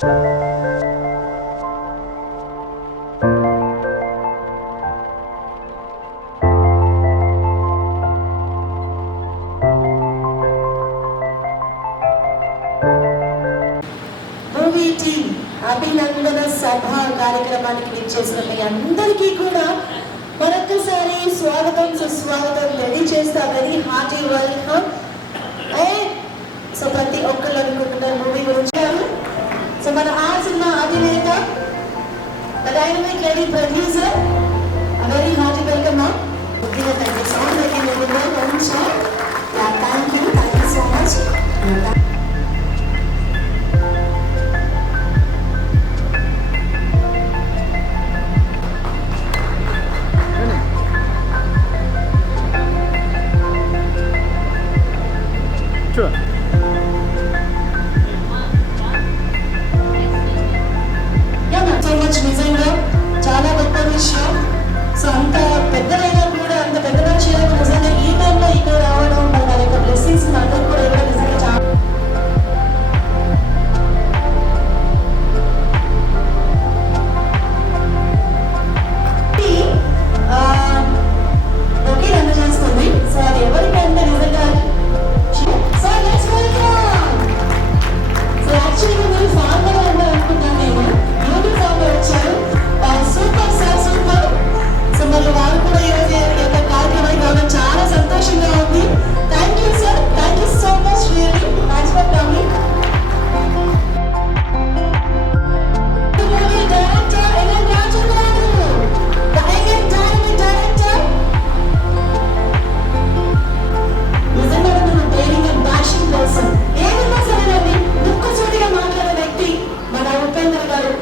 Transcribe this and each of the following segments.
అభినందన సభ కార్యక్రమానికి విచ్చేసిన మీ అందరికీ కూడా మరొకసారి స్వాగతం సుస్వాగతం తెలియజేస్తా. Very hearty welcome. సో ప్రతి ఒక్కరు అనుకుంటున్నారు మూవీ గురించి. సో మన ఆ సినిమా అధినేత dynamic lady producer very hearty welcome. Thank you so much. నిజంగా చాలా గొప్ప విషయం. సో అంత పెద్దలైనా కూడా అంత పెద్ద విషయాలు నిజంగా ఈ టైంలో ఇక్కడ రావడం వాళ్ళ యొక్క బ్లెస్సింగ్స్ అందరూ కూడా ఇవ్వడం నిజంగా చాలా ఓకే అందజేస్తుంది. సో అది ఎవరికంటే నిజంగా సో లెట్స్ వెల్కమ్. సో యాక్చువల్గా మీరు ఫార్మర్ అనుకుంటాను నేను వచ్చారు. Super sir, super. సో మళ్ళీ వారు కూడా ఈరోజు యొక్క కార్యక్రమానికి రావడం చాలా సంతోషంగా ఉంది. Thank you sir, thank you so much. Really thanks for coming. Director LN Raju garu, the young dynamic director. నిజంగా నేను డేరింగ్ అండ్ డాషింగ్ పర్సన్. ఏదైనా సరేనండి, దుఃఖచోటిగా మాట్లాడే వ్యక్తి మన ఉపేంద్ర గారు.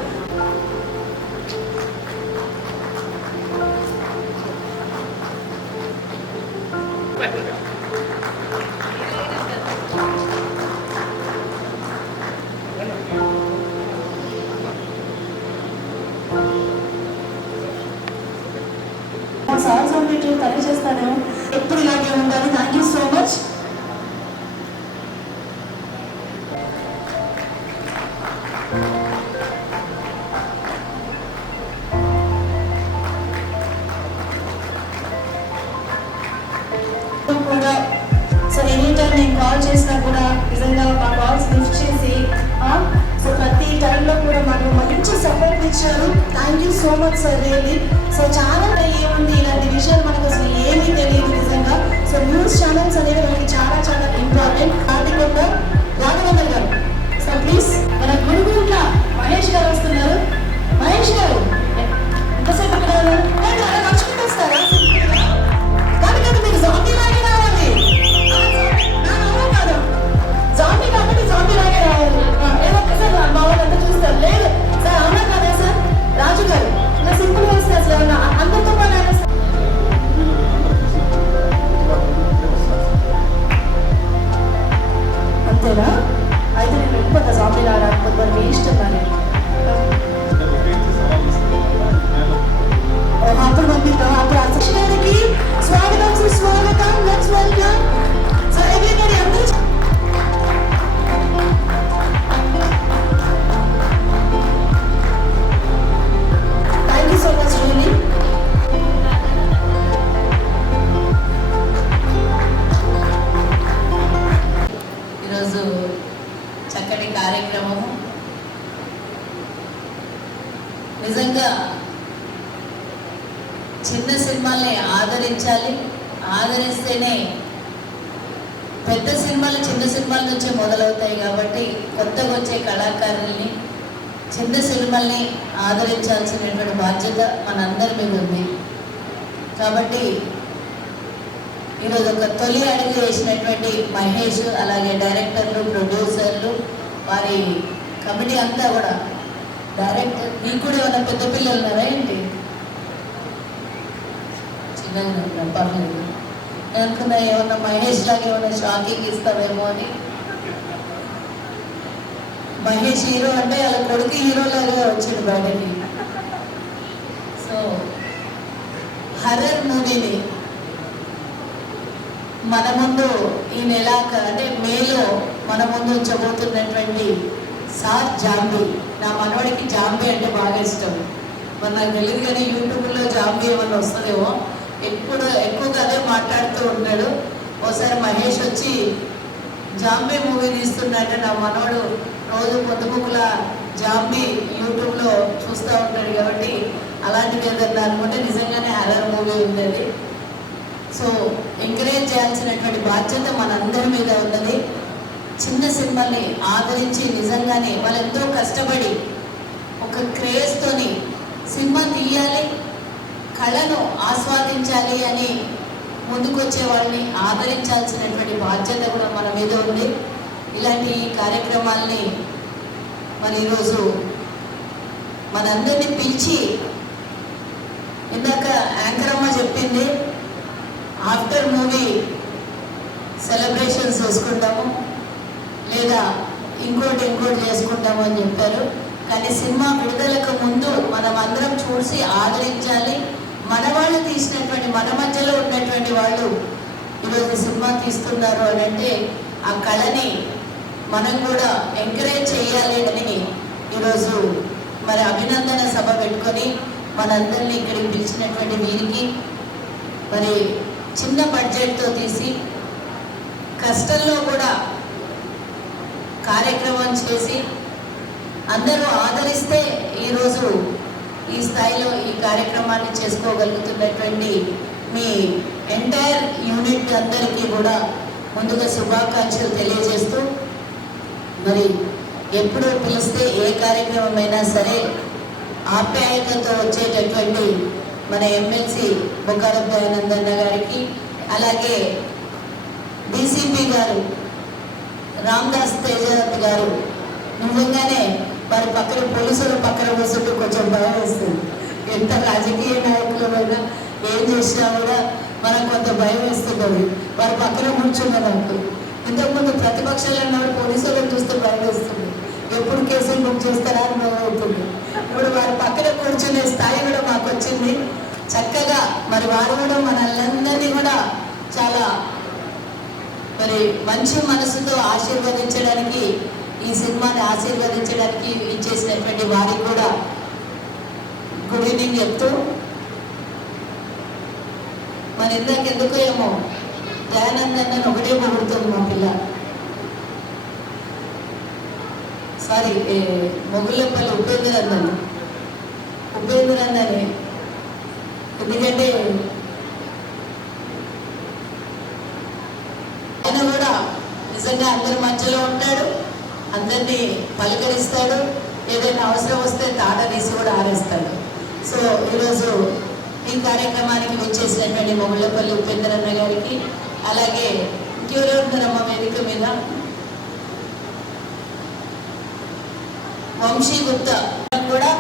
తయారు చేస్తాను ఎప్పుడు ఇలాగే ఉండాలి. Thank you so much. కూడా సో ఎనీ టైం నేను కాల్ చేసినా కూడా నిజంగా మా కాల్స్ లిఫ్ట్ చేసి సో ప్రతి టైంలో కూడా మాకు మంచి సపోర్ట్ ఇచ్చారు. Thank you so much sir really. So చాలా ఏముంది ఇలాంటి విషయాలు మనకు అసలు ఏమీ తెలియదు నిజంగా. సో న్యూస్ ఛానల్స్ అనేవి మనకి చాలా చాలా ఇంపార్టెంట్. ఆర్టికల్గా రాఘవేంద్ర గారు సో ప్లీజ్. మన గురుగుంట్ల మహేష్ గారు వస్తున్నారు. మహేష్ గారు ఎంతసేపు మర్చిపోతారా? కానీ కదా మీకు జాంబీ లాగే రావాలి. కాదు జాంబీ కాబట్టి జాంబీ లాగే రావాలి. ఏదో సార్ మా వాళ్ళంతా చూస్తారు. లేదు సార్ అవునా కదా సార్? రాజు గారు ఇలా సింపుల్ గా వస్తే అసలు ఏమన్నా అందరితో పాటు అంతేనా? అయితే నేను వెళ్ళిపోతా జాంబీ లాగా రాకపోతే మరి మీ ఇష్టం. మరి అప్పుడు పంపిద్దాం. అప్పుడు అధ్యక్షుడికి స్వాగతం సుస్వాగతం. Let's welcome. సో ఎవ్రీబడీ అందరూ thank you so much really. ఈరోజు చక్కటి కార్యక్రమము. నిజంగా చిన్న సినిమాల్ని ఆదరించాలి. ఆదరిస్తేనే పెద్ద సినిమాలు చిన్న సినిమాల నుంచే మొదలవుతాయి. కాబట్టి కొత్తగా వచ్చే కళాకారుల్ని చిన్న సినిమాల్ని ఆదరించాల్సినటువంటి బాధ్యత మనందరి మీద ఉంది. కాబట్టి ఈరోజు ఒక తొలి అడుగు వేసినటువంటి మహేష్, అలాగే డైరెక్టర్లు, ప్రొడ్యూసర్లు, వారి కమిటీ అంతా కూడా. డైరెక్టర్ నీకు కూడా ఏమైనా పెద్ద పిల్లలు ఉన్నారా ఏంటి? పర్లేదు. నేను అనుకున్నా ఏమన్నా మహేష్ లాగా ఏమన్నా షాకింగ్ ఇస్తావేమో అని. మహేష్ హీరో అంటే అలా కొడుకు హీరోలాగా వచ్చాడు బయటకి. సో హర్రర్ మూవీని మన ముందు ఈ నెల అంటే మేలో మన ముందు ఉంచబోతున్నటువంటి సార్ జాంబీ. నా మనవాడికి జాంబీ అంటే బాగా ఇష్టం. మరి నాకు తెలియదు కానీ యూట్యూబ్లో జాంబీ ఏమన్నా వస్తుందేమో. ఎక్కువగా అదే మాట్లాడుతూ ఉంటాడు. ఒకసారి మహేష్ వచ్చి జాంబీ మూవీ తీస్తున్నట్టే నా మనవాడు రోజు పొద్దుముక్కుల జాంబీ యూట్యూబ్లో చూస్తూ ఉంటాడు. కాబట్టి అలాంటివి ఏదన్నా అనుకుంటే నిజంగానే హర్రర్ మూవీ ఉంది అది. సో ఎంకరేజ్ చేయాల్సినటువంటి బాధ్యత మనందరి మీద ఉన్నది. చిన్న సినిమాల్ని ఆదరించి నిజంగానే వాళ్ళు ఎంతో కష్టపడి ఒక క్రేజ్తోని సినిమా తీయాలి, కళను ఆస్వాదించాలి అని ముందుకొచ్చే వాళ్ళని ఆదరించాల్సినటువంటి బాధ్యత కూడా మన మీద ఉంది. ఇలాంటి కార్యక్రమాల్ని మరి ఈరోజు మనందరినీ పిలిచి, ఇందాక యాంకర్ అమ్మ చెప్పింది ఆఫ్టర్ మూవీ సెలబ్రేషన్స్ చేసుకుంటాము లేదా ఇంకోటి చేసుకుంటాము అని చెప్పారు. కానీ సినిమా విడుదలకు ముందు మనం అందరం చూసి ఆదరించాలి. మన వాళ్ళు తీసినటువంటి, మన మధ్యలో ఉన్నటువంటి వాళ్ళు ఈరోజు సినిమా తీస్తున్నారు అని అంటే ఆ కళని మనం కూడా ఎంకరేజ్ చేయాలి అని ఈరోజు మరి అభినందన సభ పెట్టుకొని మనందరినీ ఇక్కడికి పిలిచినటువంటి వీరికి మరి చిన్న బడ్జెట్తో తీసి కష్టంలో కూడా కార్యక్రమం చేసి అందరూ ఆదరిస్తే ఈరోజు ఈ స్థాయిలో ఈ కార్యక్రమాన్ని చేసుకోగలుగుతున్నటువంటి మీ ఎంటైర్ యూనిట్ అందరికీ కూడా ముందుగా శుభాకాంక్షలు తెలియజేస్తూ, మరి ఎప్పుడు పిలిస్తే ఏ కార్యక్రమమైనా సరే ఆప్యాయతతో వచ్చేటటువంటి మన ఎమ్మెల్సీ బొగ్గాల దయానందన్న గారికి, అలాగే డీసీపీ గారు రామ్దాస్ తేజావత్ గారు, నిజంగానే వారి పక్కన పోలీసులు పక్కన కూర్చుంటూ కొంచెం భయం వేస్తుంది. ఎంత రాజకీయ నాయకులమైనా ఏం చేసినా కూడా మనకు కొంత భయం వేస్తుంది. వారి పక్కన కూర్చున్న నాకు ఇంతకుముందు ప్రతిపక్షాలు ఉన్నప్పుడు పోలీసులను చూస్తే భయం వేస్తుంది. ఎప్పుడు కేసులు బుక్ చేస్తారా అని భయం అవుతుంది. ఇప్పుడు వారి పక్కన కూర్చునే స్థాయి కూడా మాకు వచ్చింది. చక్కగా మరి వారు కూడా మనల్లందరినీ కూడా చాలా మరి మంచి మనసుతో ఆశీర్వదించడానికి, ఈ సినిమాని ఆశీర్వదించడానికి ఇచ్చేసినటువంటి వారికి కూడా గుడ్ ఈవినింగ్ చెప్తూ, మరి ఇందాక ఎందుకో ఏమో దయానందన్ ఒకటే పొగుడుతుంది మా పిల్ల. సారీ, మొగుళ్ళపల్లి ఉపేంద్రన్నని ఎందుకంటే ఆయన కూడా నిజంగా అందరి మధ్యలో ఉంటాడు, అందరినీ పలకరిస్తాడు, ఏదైనా అవసరం వస్తే తాట తీసి కూడా ఆరేస్తాడు. సో ఈరోజు ఈ కార్యక్రమానికి వచ్చేసినటువంటి మొగుళ్ళపల్లి ఉపేంద్రన్న గారికి, అలాగే ఇంకెవరెవరున్నారమ్మ వేదిక మీద, వంశీ గుప్తా కూడా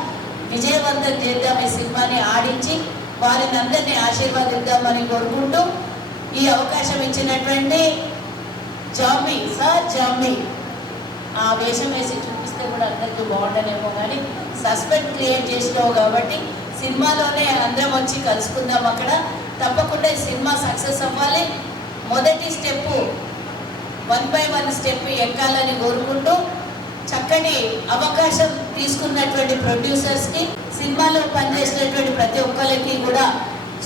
విజయవంతం చేద్దాం, ఈ సినిమాని ఆడించి వారిని అందరినీ ఆశీర్వాదిద్దామని కోరుకుంటూ, ఈ అవకాశం ఇచ్చినటువంటి జాంబీ సార్, జాంబీ ఆ వేషం వేసి చూపిస్తే కూడా అందరికీ బాగుండనేమో, కానీ సస్పెక్ట్ క్రియేట్ చేసినావు కాబట్టి సినిమాలోనే అందరం వచ్చి కలుసుకుందాం అక్కడ. తప్పకుండా ఈ సినిమా సక్సెస్ అవ్వాలి. మొదటి స్టెప్ 1 by 1 స్టెప్ ఎక్కాలని కోరుకుంటూ, చక్కటి అవకాశం తీసుకున్నటువంటి ప్రొడ్యూసర్స్కి, సినిమాలో పనిచేసినటువంటి ప్రతి ఒక్కరికి కూడా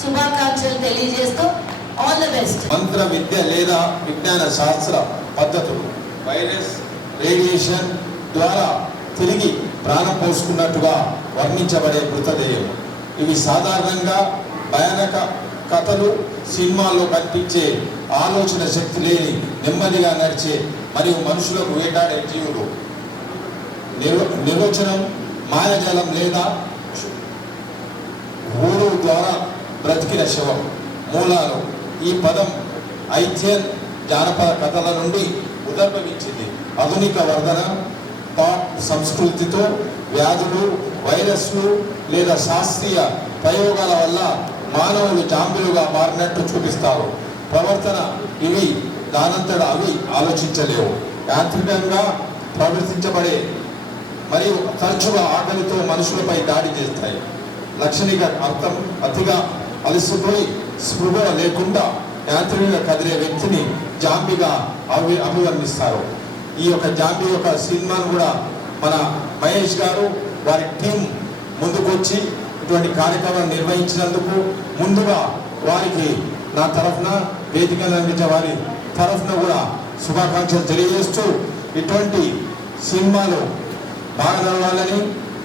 శుభాకాంక్షలు తెలియజేస్తూ ఆల్ ది బెస్ట్. మంత్ర విద్య లేదా విజ్ఞాన శాస్త్ర పద్ధతులు వైరస్ రేడియేషన్ ద్వారా తిరిగి ప్రాణం పోసుకున్నట్టుగా వర్ణించబడే మృతదేహం. ఇవి సాధారణంగా భయానక కథలు, సినిమాల్లో కనిపించే ఆలోచన శక్తి లేని, నెమ్మదిగా నడిచే మరియు మనుషులకు వేటాడే జీవులు. నిర్వచనం మాయాజాలం లేదా ఊరు ద్వారా బ్రతికిన శవం. మూలాలు: ఈ పదం ఐథియన్ జానపద కథల నుండి ఉద్భవించింది. ఆధునిక వర్ధన పాప్ సంస్కృతితో వ్యాధులు, వైరస్లు లేదా శాస్త్రీయ ప్రయోగాల వల్ల మానవులు జాంబీలుగా మారినట్టు చూపిస్తారు. ప్రవర్తన: ఇవి దానంతట అవి ఆలోచించలేవు, యాంత్రికంగా ప్రవర్తించబడే మరియు తరచుగా ఆకలితో మనుషులపై దాడి చేస్తాయి. లక్షణిక అర్థం: అతిగా అలసిపోయి స్పృహ లేకుండా యాంత్రికంగా కదిలే వ్యక్తిని జాంబీగా అభివర్ణిస్తారు. ఈ యొక్క జాంబీ యొక్క సినిమాను కూడా మన మహేష్ గారు వారి టీం ముందుకొచ్చి ఇటువంటి కార్యక్రమం నిర్వహించినందుకు ముందుగా వారికి నా తరఫున వేదిక నిర్మించే వారి తరఫున కూడా శుభాకాంక్షలు తెలియజేస్తూ ఇటువంటి సినిమాలు బాగా నడవాలని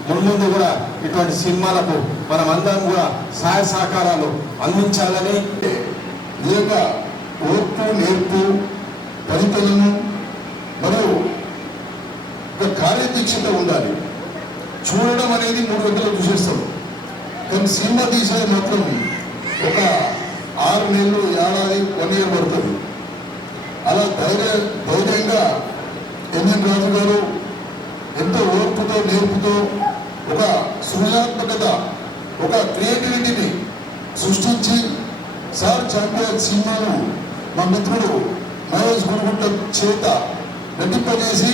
ముందు కూడా ఇటువంటి సినిమాలకు మనం అందరం కూడా సహాయ సహకారాలు అందించాలని నిజంగా ఓర్పు నేర్పు పరితలను మరియు ఒక కార్యదీక్షత ఉండాలి. చూడడం అనేది 3 గంటలు చూసేస్తాం, కానీ సినిమా తీసేది మాత్రం ఒక 6 నెలలు, ఏడాది, 1 year పడుతుంది. అలా ధైర్యంగా ఎన్ఎన్ రాజు గారు ఎంతో ఓర్పుతో నేర్పుతో ఒక సృజనాత్మకత, ఒక క్రియేటివిటీని సృష్టించి సార్ ఛాంపియన్ సినిమాను మా మిత్రుడు మహేష్ గురుగుంట చేత నటింపజేసి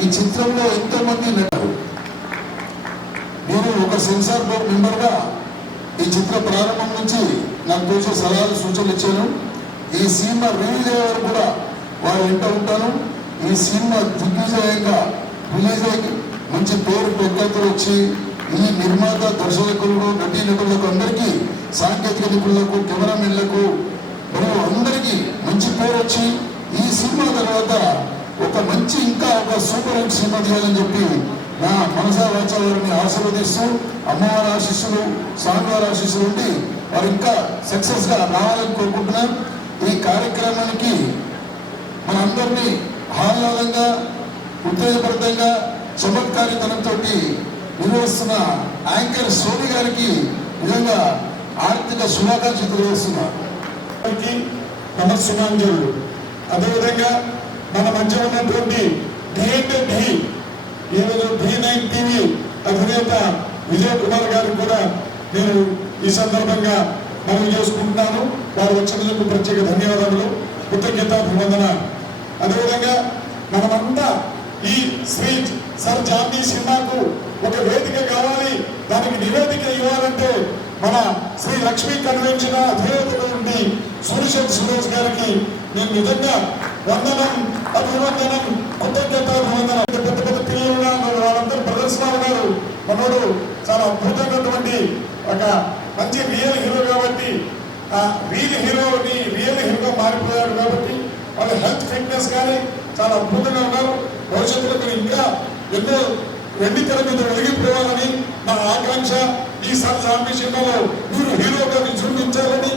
ఈ చిత్రంలో ఎంతోమంది నటారు. నేను ఒక సెన్సార్ బోర్డు మెంబర్గా ఈ చిత్ర ప్రారంభం నుంచి నాకు తోచిన సలహాలు సూచనలు ఇచ్చాను. ఈ సినిమా రిలీజ్ అయ్యే వరకు కూడా వారు వెంట ఉంటాను. ఈ సినిమా దిగ్విజయంగా రిలీజ్ అయ్యి మంచి పేరు ప్రఖ్యాతులు వచ్చి ఈ నిర్మాత, దర్శకులకు, నటీనటులకు అందరికీ, సాంకేతిక నిపుణులకు, కెమెరామెన్లకు మరియు అందరికీ మంచి పేరు వచ్చి ఈ సినిమా తర్వాత ఒక మంచి ఇంకా ఒక సూపర్ హిట్ సినిమా తీయాలని చెప్పి నా మనసా వాచా వారిని ఆశీర్వదిస్తూ అమ్మవారి ఆశీస్సులు, స్వామివారి ఆశీస్సులు ఉండి వారు ఇంకా సక్సెస్గా రావాలని కోరుకుంటున్నాం. ఈ కార్యక్రమానికి మనందరినీ ఆహ్లాదంగా, ఉత్తేజపరితంగా, చమత్కారితనంతో నిర్వహిస్తున్న యాంకర్ సోని గారికి నిజంగా ఆర్థిక శుభాకాంక్షలు తెలియజేస్తున్నారు. నమస్సుమాంజలు. అదేవిధంగా మన మధ్య ఉన్నటువంటి ఈరోజు D9 టీవీ అధినేత విజయ్ కుమార్ గారికి కూడా నేను ఈ సందర్భంగా మనవి చేసుకుంటున్నాను. వారు వచ్చినందుకు ప్రత్యేక ధన్యవాదాలు, కృతజ్ఞతాభివందన. అదేవిధంగా మనమంతా ఈ శ్రీ సర్ జానీ సినిమాకు ఒక వేదిక కావాలి, దానికి నివేదిక ఇవ్వాలంటే మన శ్రీ లక్ష్మీ కన్వెన్షన్ అధినేతలు నుండి సూర్యశెట్టి సురేష్ గారికి నేను నిజంగా వందనం, అభివందనం, కృతజ్ఞతాభివందనం. పెద్ద పెద్ద పిల్లలు వాళ్ళందరూ ప్రదర్శన ఉన్నారు. మనోడు చాలా అద్భుతమైనటువంటి ఒక మంచి రియల్ హీరో కాబట్టి ఆ రియల్ హీరోగా మారిపోయాడు కాబట్టి వాళ్ళ హెల్త్ ఫిట్నెస్ కానీ చాలా అద్భుతంగా ఉన్నారు. భవిష్యత్తులో మీరు ఇంకా ఎన్నో వెండి తెర మీద వెలిగిపోవాలని నా ఆకాంక్ష. ఈ సామి సినిమాలో మీరు హీరోగా విజృంభించాలని,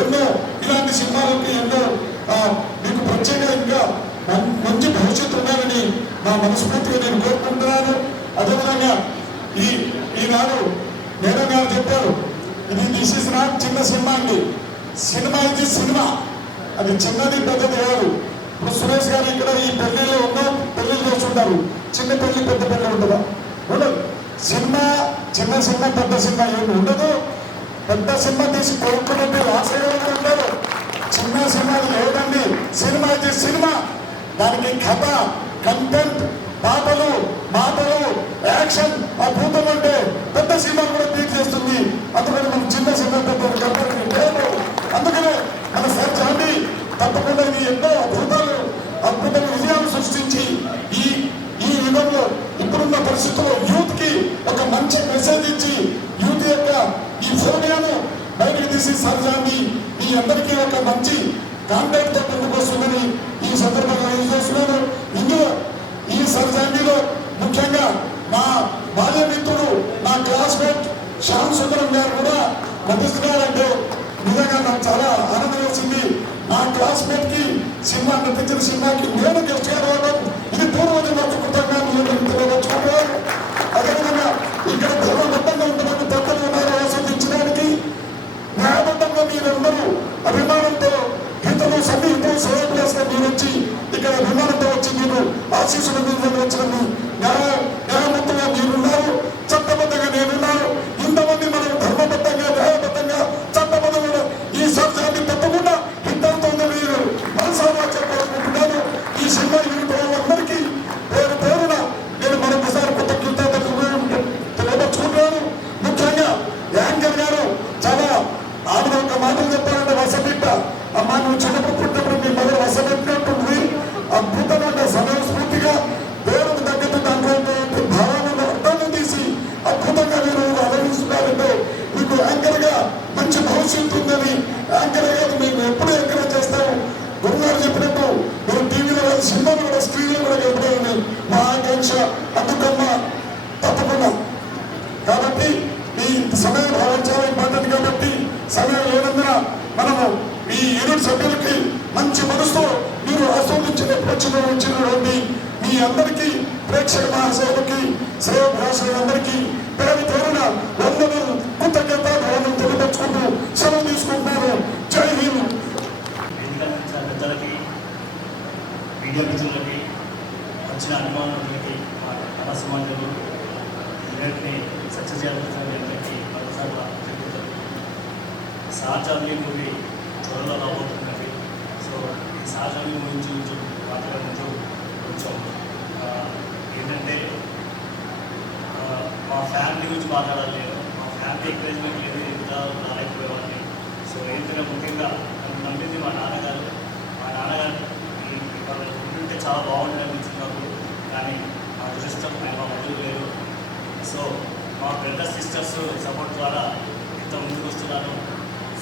ఎన్నో ఇలాంటి సినిమాలకి ఎన్నో మీకు ప్రత్యేక ఇంకా మంచి భవిష్యత్తు ఉండాలని నా మనస్ఫూర్తిగా నేను కోరుకుంటున్నాను. అదేవిధంగా ఈనాడు మేడం గారు చెప్పారు, దిస్ ఇస్ నాట్ చిన్న సినిమా అండి. సినిమా ఇది సినిమా, అది చిన్నది పెద్దది కాదు. ఇప్పుడు సురేష్ గారు ఇక్కడ ఈ పెళ్లిలో ఉన్నాం, పెళ్లిళ్ళు చేస్తుంటారు. చిన్న పెళ్లి పెద్ద పెళ్లి ఉంటుందా? ఉండదు. సినిమా చిన్న సినిమా పెద్ద సినిమా ఏమి ఉండదు. పెద్ద సినిమా తీసి కొనుక్కున్నట్టు రాసేవాళ్ళు ఉంటారు. చిన్న సినిమాలు లేదండి. సినిమా ఇది సినిమా. దానికి కథ, కంటెంట్, మాటలు యాక్షన్ అద్భుతం అంటే పెద్ద సినిమా కూడా పీక్ చేస్తుంది. అందుకని మనం చిన్న సినిమా పెద్ద కంపెనీ లేదు. అందుకనే మన సర్ జానీ తప్పకుండా ఇది ఎన్నో అద్భుతమైన విజయాలు సృష్టించి ఈ యుగంలో ఇప్పుడున్న పరిస్థితుల్లో యూత్ కి ఒక మంచి మెసేజ్ ఇచ్చి యూత్ యొక్క ఈ ఫోబియాను బయటకు తీసి సర్ జానీ మీ అందరికీ ఒక మంచి కాంటాక్ట్ తో ముందుకు వస్తుందని ఈ సందర్భంగా చేస్తున్నాను. ఇందులో ఈ సర్ జానీలో ముఖ్యంగా నా బాల్య మిత్రుడు, నా క్లాస్మేట్ శ్యామ్ సుందరం గారు కూడా నటిస్తున్నారంటే నిజంగా నాకు చాలా ఆనందం వేసింది. నా క్లాస్మేట్ కి సినిమా నటించిన సినిమాకి నేను గెస్ట్ గా రావడం ఇది పూర్వజన్మ తెలియవచ్చుకుంటారు. అదేవిధంగా ఇక్కడ ధర్మబద్ధంగా ఉంటున్న పెద్దలు ఉన్నారు ఆస్వాదించడానికి. న్యాయబద్ధంగా మీరందరూ అభిమానంతో గీతలు సన్నిహితం సోయప్లేస్గా మీరు వచ్చి ఇక్కడ అభిమానంతో వచ్చి మీరు ఆశీస్సులు వచ్చిన న్యాయబద్ధంగా మీరున్నారు, చట్టబద్ధంగా నేనున్నారు. ఇంతమంది మనం ధర్మబద్ధంగా న్యాయబద్ధంగా చట్టబద్ధంగా ఈ సంవత్సరాన్ని తప్పకుండా హిట్ అవుతుంది. మీరు మనసారా చెప్పాలనుకుంటున్నాను. ఈ సినిమా యూనిట్ వాళ్ళందరికీ పేరు యాంకర్ కాదు, మేము ఎప్పుడు ఎంకరేజ్ చేస్తాము. గురుగారు చెప్పినట్టు మీరు టీవీలో సినిమాలు కూడా స్క్రీన్లో కూడా ఎప్పుడైనా మా ఆకాంక్ష అందుకమ్మా తప్పకుండా. కాబట్టి ఈ సమయ భావం చాలా ఇంపార్టెంట్ కాబట్టి సమయం లేనందున మనము ఈ యూనిట్ సభ్యులకి మంచి మనసుతో మీరు వచ్చినటువంటి మీ అందరికీ ప్రేక్షక మహాశయులకి శ్రేయోభిలాషులందరికీ పేరు పేరున వందనం కృతజ్ఞత భావనం తెలియపరుచుకుంటూ సెలవు తీసుకుంటున్నారు. జై హింద్. పెద్దలకి, మీడియా మిత్రులకి, వచ్చిన అనుభవాలకి, కళా సమాజంలో యూనిట్ని సక్సెస్ చేయాలని మరోసారి చెప్తారు. సహజాన్ని మూవీ త్వరలో రాబోతున్నది. సో ఈ సహజాన్ని గురించి మాట్లాడడంతో కొంచెం ఏంటంటే మా ఫ్యామిలీ గురించి మాట్లాడాలి. మా ఫ్యామిలీ ఎంకరేజ్మెంట్ లేదు, ఇంకా రాలేకపోయేవాడిని. సో ఏంటంటే ముఖ్యంగా నన్ను నమ్మింది మా నాన్నగారు. మా నాన్నగారు ఉంటుంటే చాలా బాగుంటుంది అనిపించింది నాకు. కానీ మా అదృష్టం ఆయన మా మధ్యలో లేరు. సో మా బ్రదర్స్ సిస్టర్స్ సపోర్ట్ ద్వారా ఇంత ముందుకు వస్తున్నాను.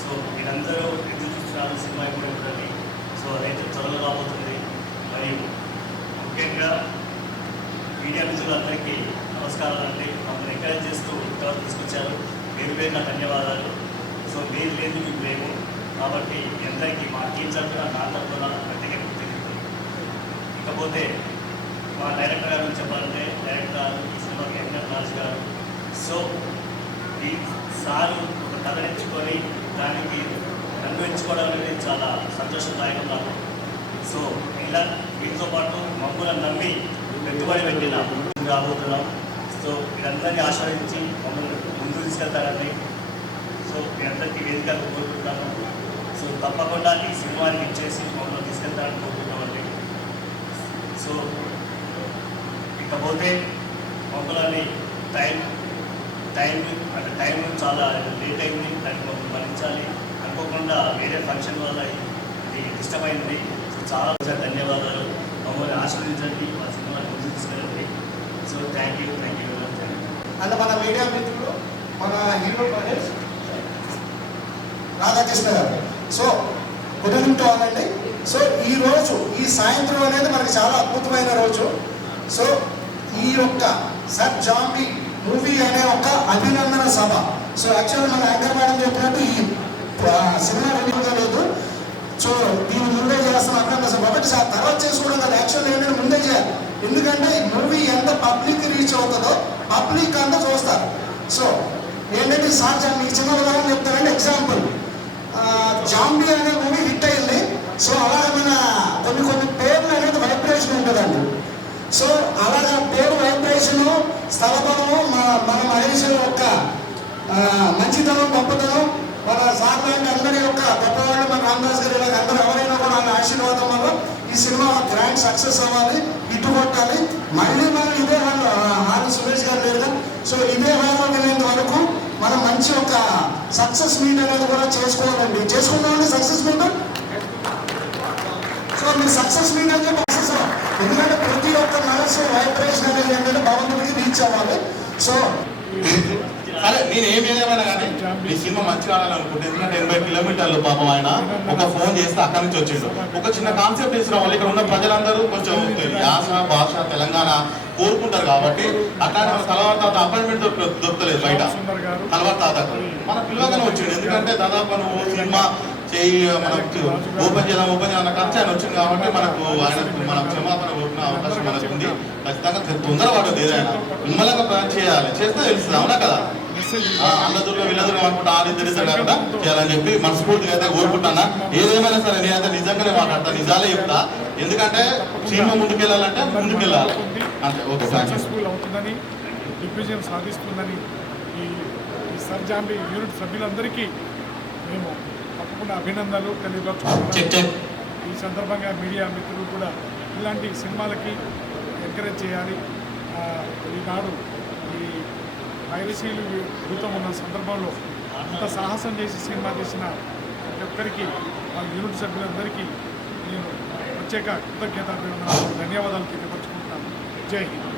సో మీరందరూ ఎదురు చూస్తున్నారు సినిమా ఎప్పుడు ఉంటుంది. సో అదైతే త్వరలో రాబోతుంది. మరియు ముఖ్యంగా మీడియా మిత్రులందరికీ నమస్కారాలు అండి. మమ్మల్ని ఎంకరేజ్ చేస్తూ ఇంతవరకు తీసుకొచ్చారు. పేరుగా ధన్యవాదాలు. సో మీరు లేదు మీకు లేవు కాబట్టి అందరికీ మా టీం తరఫున నా తరఫున గట్టిగా తెలియదు. ఇకపోతే మా డైరెక్టర్ గారు చెప్పాలంటే డైరెక్టర్ గారు ఈ సినిమాకి ఎంఎన్ రాజు గారు. సో ఈ సారు ఒక కథ ఎంచుకొని దానికి నన్ను ఎంచుకోవడం అనేది చాలా సంతోషదాయకం నాకు. సో ఇలా వీటితో పాటు మమ్మల్ని నమ్మి పెట్టుబడి పెట్టిన రాబోతున్నాం. సో మీరందరినీ ఆశ్రయించి మమ్మల్ని ముందుకు తీసుకెళ్తారండి. సో మీ అందరికీ వేదికలు కోరుకుంటాను. సో తప్పకుండా ఈ సినిమాని ఇచ్చేసి మమ్మల్ని తీసుకెళ్తారని కోరుకుంటామండి. సో ఇకపోతే మమ్మల్ని టైం చాలా లేట్ అయింది. దాన్ని మమ్మల్ని మరించాలి. అనుకోకుండా వేరే ఫంక్షన్ వల్ల ఇది డిస్టర్బ్ అయింది. సో చాలా ధన్యవాదాలు. మమ్మల్ని ఆశీర్వదించండి, మా సినిమాని ముందుకు తీసుకెళ్ళండి. So thank you very much. And మన మీడియా మిత్రులు, మన హీరో మహేష్ రాధాకృష్ణ గారు. సో కుటుంబండి. సో ఈరోజు ఈ సాయంత్రం అనేది మనకి చాలా అద్భుతమైన రోజు. సో ఈ యొక్క సర్ జాంబీ మూవీ అనే ఒక అభినందన సభ. సో యాక్చువల్గా మన యాంకర్ మేడం చెప్పినట్టు ఈ సినిమా రిలీజ్ లేదు. సో దీన్ని ముందే చేస్తాం అభినందన సభ. బట్ తర్వాత చేసుకోవడం కదా యాక్చువల్ ఏంటంటే ముందే చేయాలి. ఎందుకంటే ఈ మూవీ ఎంత పబ్లిక్ రీచ్ అవుతుందో పబ్లిక్ అంతా చూస్తారు. సో ఏంటంటే సార్ మీకు చిన్న ఉదాహరణ చెప్తానంటే ఎగ్జాంపుల్ జాంబీ అనే మూవీ హిట్ అయింది. సో అలాగే మన కొన్ని పేర్లు అనేది వైబ్రేషన్ ఉంటుందండి. సో అలాగే పేరు వైబ్రేషన్ స్థలబలము మన మహేష్ యొక్క మంచితనం గొప్పతనం మన సార్ లాంటి అందరి యొక్క గొప్పవాళ్ళు మన రామదాస్ గారి లాగా అందరూ ఎవరైనా కూడా ఆయన ఆశీర్వాదం వల్ల ఈ సినిమా గ్రాండ్ సక్సెస్ అవ్వాలి, ఇటు కొట్టాలి. మళ్ళీ మనం ఇదే హాల్ సురేష్ గారు లేరుగా. సో ఇదే హాల్లో వెళ్ళేంత వరకు మనం మంచి ఒక సక్సెస్ మీట్ అనేది కూడా చేసుకోవాలండి. చేసుకుందామండి సక్సెస్ మీట్. సో మీరు సక్సెస్ మీట్ అని చెప్పి సక్సెస్ ఎందుకంటే ప్రతి ఒక్క మనసు వైబ్రేషన్ అనేది ఏంటంటే భగవంతుడికి రీచ్ అవ్వాలి. సో అదే నేను ఏం ఏదేమైనా కానీ ఈ సినిమా మంచిగా ఆడాలనుకుంటే, ఎందుకంటే 80 కిలోమీటర్లు పాపం ఆయన ఒక ఫోన్ చేస్తే అక్కడి నుంచి వచ్చిండు. ఒక చిన్న కాన్సెప్ట్ తీసుకురావాలి. వాళ్ళు ఇక్కడ ఉన్న ప్రజలందరూ కొంచెం యాస భాష తెలంగాణ కోరుకుంటారు కాబట్టి అట్లాంటి తలవారు తాత అపాయింట్మెంట్ దొరకలేదు బయట. తలవారు తాత మన పిల్లగానే వచ్చిండు. ఎందుకంటే దాదాపు నువ్వు సినిమా చేయి మనం ఓపెన్ చేయాలన్న ఖర్చు ఆయన వచ్చింది కాబట్టి మనం క్షమాపణ కోరుకునే అవకాశం మనకు ఉంది. ఖచ్చితంగా తొందరపడదు ఏదైనా నిమ్మలంగా ప్లాన్ చేయాలి. చేస్తే తెలుస్తుంది. అవునా కదా? అన్నదుర్గ వీళ్ళదుర్గం అనుకుంటా ఆదిద్దరు కాకుండా చేయాలని చెప్పి మనస్ఫూర్తిగా అయితే కోరుకుంటానా. ఏదేమైనా సరే నేనైతే నిజంగానే మాట్లాడతా, నిజాలే చెప్తా. ఎందుకంటే సినిమా ముందుకెళ్ళాలంటే ముందుకెళ్ళాలి అంతే. ఓకే, సక్సెస్ఫుల్ అవుతుందని, దిగ్విజయం సాధిస్తుందని ఈ సర్ జాంబీ యూనిట్ సభ్యులందరికీ మేము తప్పకుండా అభినందనలు తెలియపరుచుకుంటున్నాం. ఈ సందర్భంగా మీడియా మిత్రులు కూడా ఇలాంటి సినిమాలకి ఎంకరేజ్ చేయాలి. ఈనాడు ఈ పైరసీలు భూతం ఉన్న సందర్భంలో అంత సాహసం చేసి సినిమా తీసిన ప్రతి ఒక్కరికి మా యూనిట్ సభ్యులందరికీ నేను ప్రత్యేక కృతజ్ఞత ధన్యవాదాలు తెలియపరుచుకుంటున్నాను. జై హింద్.